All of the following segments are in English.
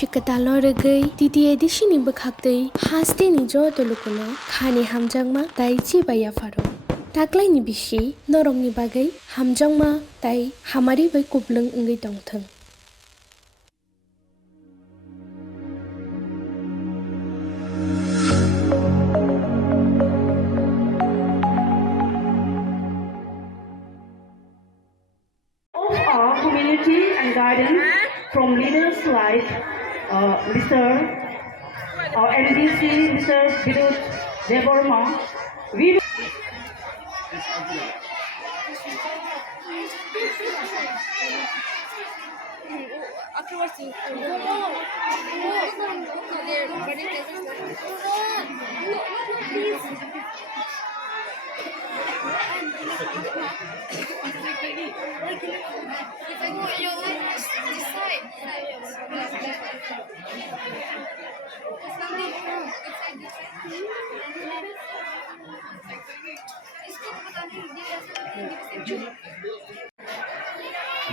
Shikatalo regai titi edishi ni bakhaktei haste ni jo tolukono khani hamjangma tai chi baya faro. Taklai ni bishi norong ni bagai hamjangma tai hamari bai kublung ngai tongthang. Our community and guidance from leaders like Mr. MDC, Mr. Bidyut, Debbarma. We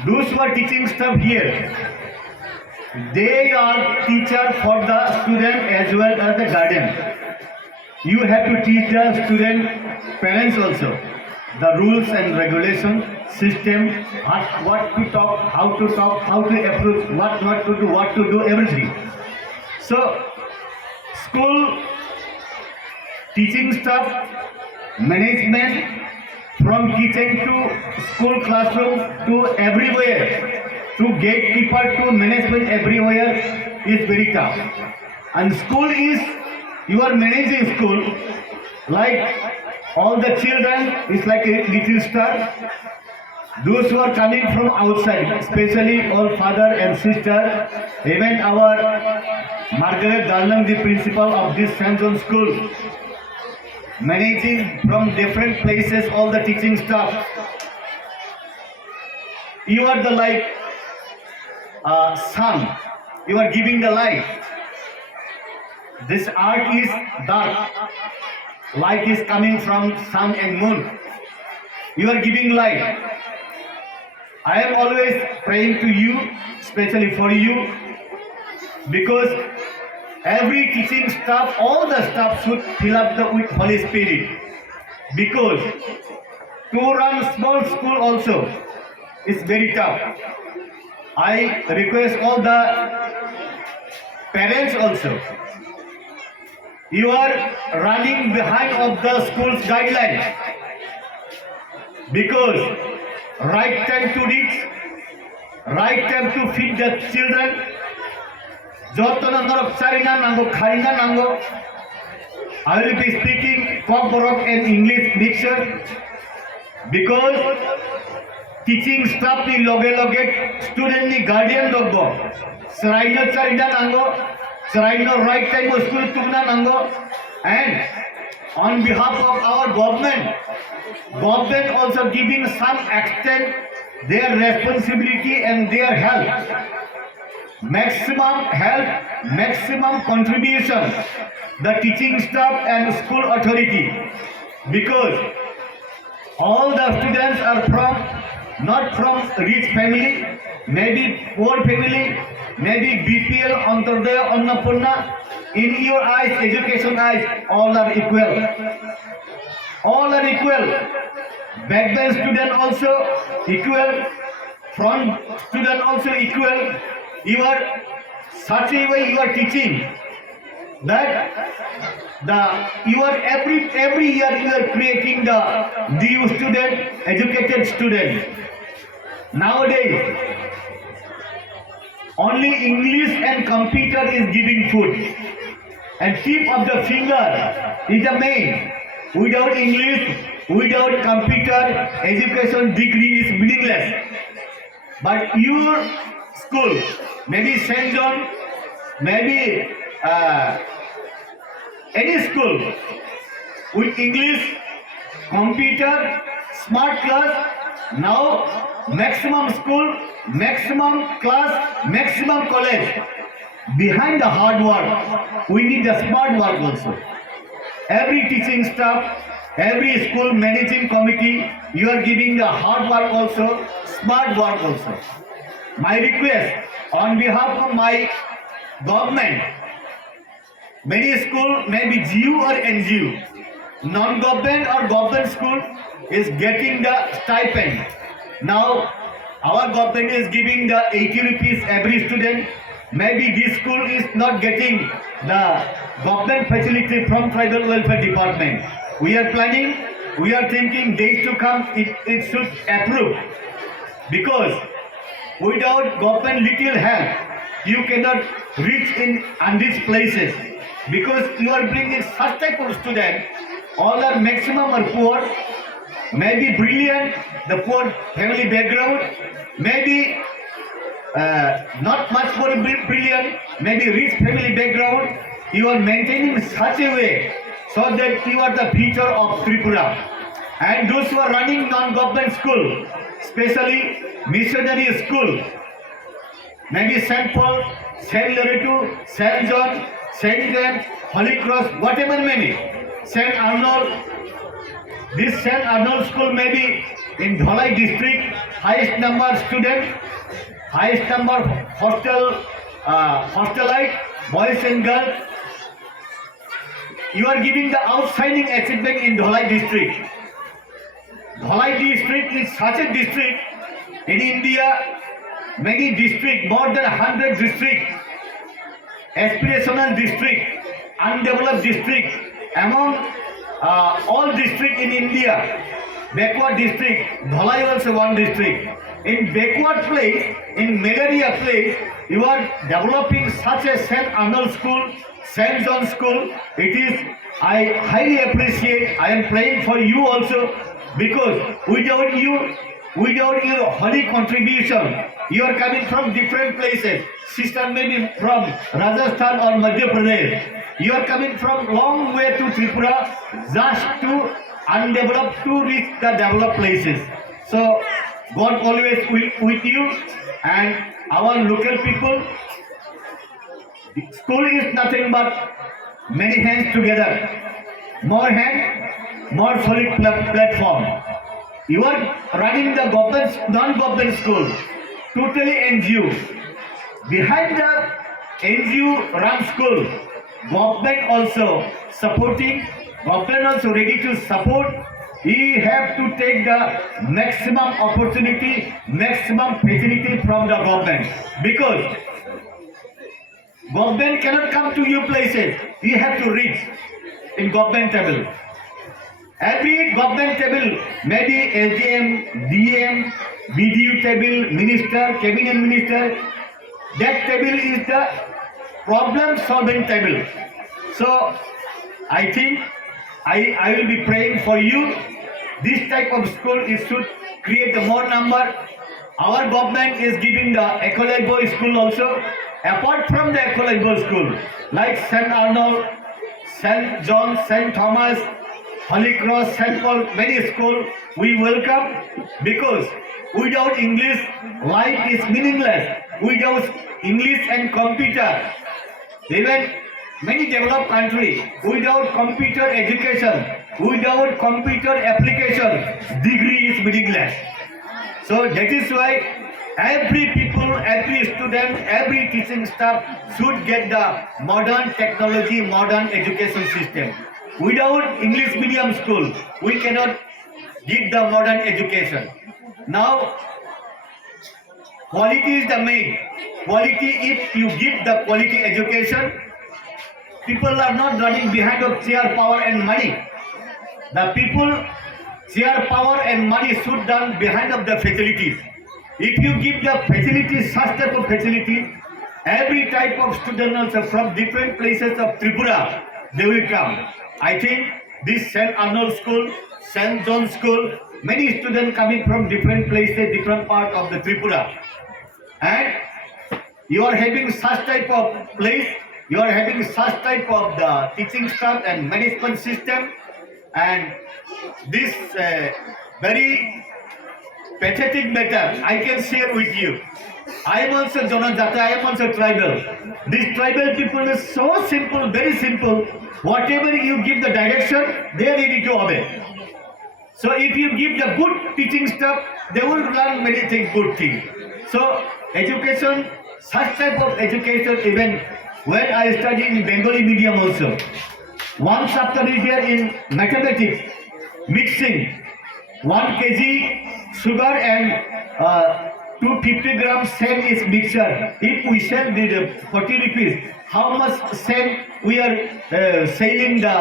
Those who are teaching stuff here, they are teacher for the student as well as the guardian. You have to teach the student parents also the rules and regulation system, what to talk, how to approach, what not to do, what to do, everything. So school teaching staff, management, from kitchen to school classroom to everywhere, to gatekeeper to management everywhere is very tough. And school is, you are managing school like all the children is like a little star. Those who are coming from outside, especially all father and sister, even our Margaret Darnam, the principal of this St. John School, managing from different places all the teaching staff. You are the like sun. You are giving the light. This art is dark. Light is coming from sun and moon. You are giving light. I am always praying to you, especially for you, because every teaching staff, all the staff should fill up with Holy Spirit. Because to run small school also is very tough. I request all the parents also. You are running behind of the school's guidelines. Because right time to reach, right time to feed the children, I will be speaking Kokborok and English mixture because teaching staff ni loge student ni guardian dogbo seraino charina nango seraino right time school tugna nango, and on behalf of our government also giving some extent their responsibility and their help. Maximum help, maximum contribution, the teaching staff and school authority, because all the students are from, not from rich family, maybe poor family, maybe BPL, Antardaya, Annapurna. In your eyes, education eyes, all are equal. All are equal. Backbench student also equal, front student also equal. You are such a way you are teaching that you are every year you are creating the DU student, educated student. Nowadays, only English and computer is giving food, and tip of the finger is the main. Without English, without computer, education degree is meaningless. But your school, maybe St. John, maybe any school with English, computer, smart class, now maximum school, maximum class, maximum college. Behind the hard work, we need the smart work also. Every teaching staff, every school managing committee, you are giving the hard work also, smart work also. My request on behalf of my government, many school may be GU or NGU. Non-government or government school is getting the stipend. Now, our government is giving the 80 rupees every student. Maybe this school is not getting the government facility from Tribal Welfare Department. We are planning, we are thinking days to come it should approve. Because without government little help, you cannot reach in unreached places. Because you are bringing such type of student, all are maximum are poor, maybe brilliant, the poor family background, maybe not much more brilliant, maybe rich family background. You are maintaining such a way so that you are the future of Tripura. And those who are running non-government school, especially missionary school, maybe St. Paul, St. Loreto, St. John, St. James, Holy Cross, whatever many, St. Arnold. This St. Arnold school may be in Dholai district, highest number student, highest number hostelite, boys and girls. You are giving the outstanding achievement in Dholai district. Dholai district is such a district in India, many districts, more than 100 districts, aspirational district, undeveloped district, among all districts in India, backward district, Dholai also one district. In backward place, in malaria place, you are developing such a St. Arnold school, St. John school. It is, I highly appreciate, I am praying for you also, because without your holy contribution, you are coming from different places. Sister may be from Rajasthan or Madhya Pradesh. You are coming from long way to Tripura just to undeveloped to reach the developed places. So God always with you and our local people. School is nothing but many hands together. More hands, more solid platform. You are running the government, non-government school, totally NGO. Behind the NGO run school, government also supporting, government also ready to support. We have to take the maximum opportunity, maximum facility from the government. Because government cannot come to your places. We have to reach in government table. Every government table, maybe SDM, DM, Bidyut table, minister, cabinet minister, that table is the problem solving table. So I think I will be praying for you. This type of school is should create the more number. Our government is giving the Accolade Boy school also. Apart from the Accolade Boy school, like St. Arnold, St. John, St. Thomas, Holy Cross, St. Paul, many schools we welcome, because without English, life is meaningless. Without English and computer, even many developed countries, without computer education, without computer application, degree is meaningless. So that is why every people, every student, every teaching staff should get the modern technology, modern education system. Without English medium school, we cannot give the modern education. Now, quality is the main. Quality, if you give the quality education, people are not running behind of chair, power and money. The people, chair, power and money should run behind of the facilities. If you give the facilities, such type of facilities, every type of student also from different places of Tripura, they will come. I think this St. Arnold School, St. John School, many students coming from different places, different part of the Tripura. And you are having such type of place, you are having such type of the teaching staff and management system, and this very pathetic matter I can share with you. I am also Janajata, I am also tribal. This tribal people is so simple, very simple. Whatever you give the direction, they are ready to obey. So if you give the good teaching stuff, they will learn many things, good things. So education, such type of education, even when I studied in Bengali medium also. One chapter is there in mathematics, mixing 1 kg sugar and 250 grams sand is mixture. If we sell the 40 rupees, how much sand we are selling the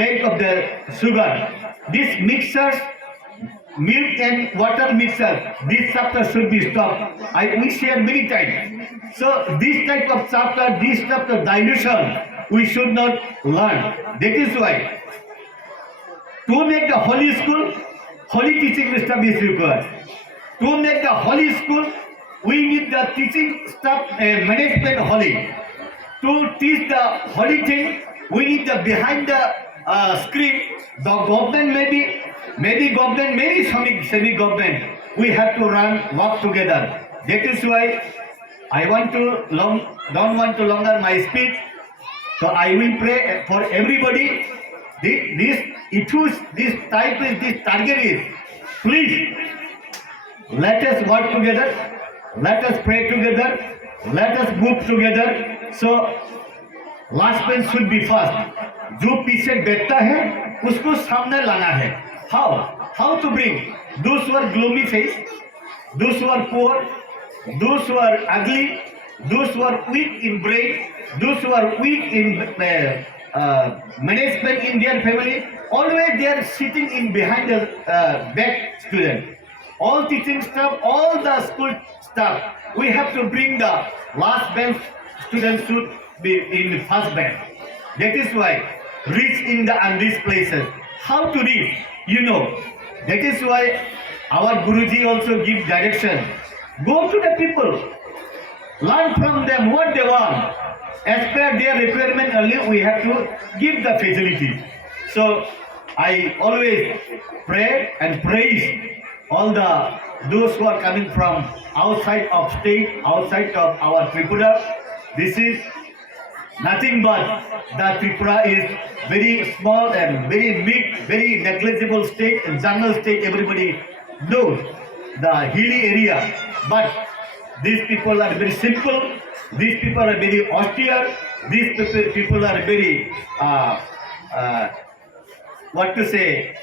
rate of the sugar? This mixture, milk and water mixture, this chapter should be stopped. We share many times. So this type of chapter, this type of dilution, we should not learn. That is why to make the holy school, holy teaching staff is required. To make the holy school, we need the teaching staff management holy. To teach the holy thing, we need the behind the screen. The government maybe government, maybe semi-government. We have to work together. That is why I don't want to longer my speech. So I will pray for everybody. This target is, please, let us work together, let us pray together, let us move together. So last man should be first. जो पीछे बैठता है उसको सामने लाना है. How to bring those who are gloomy face, those who are poor, those who are ugly, those who are weak in brain, those who are weak in management in their family, always they are sitting in behind the back student. All teaching staff, all the school staff, we have to bring the last bench students should be in first bench. That is why reach in the unreached places. How to reach? You know. That is why our Guruji also give direction. Go to the people. Learn from them what they want. As per their requirement only, we have to give the facility. So I always pray and praise all those who are coming from outside of state, outside of our Tripura. This is nothing but the Tripura is very small and very weak, very negligible state, and jungle state. Everybody knows the hilly area, but these people are very simple. These people are very austere. These people are very what to say?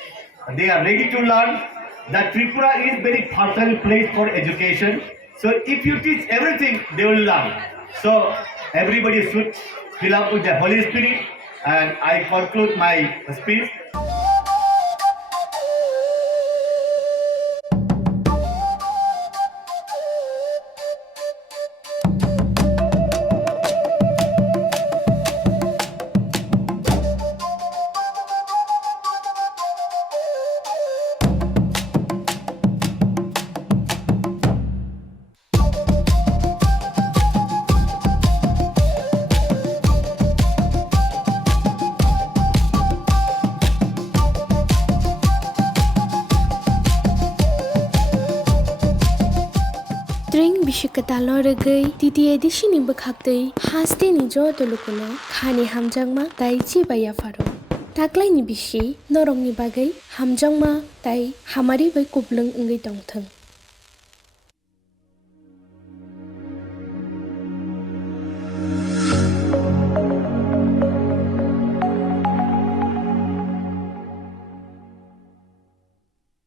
They are ready to learn. The Tripura is very fertile place for education. So if you teach everything, they will learn. So everybody should fill up with the Holy Spirit. And I conclude my speech. Drink bishikatalo regai titi edishi ni bakhaktei haste ni jo tolukono khani hamjangma taichi baya faro taklai ni bishi norong ni bagai hamjangma tai hamari bai kublung ngai tongthang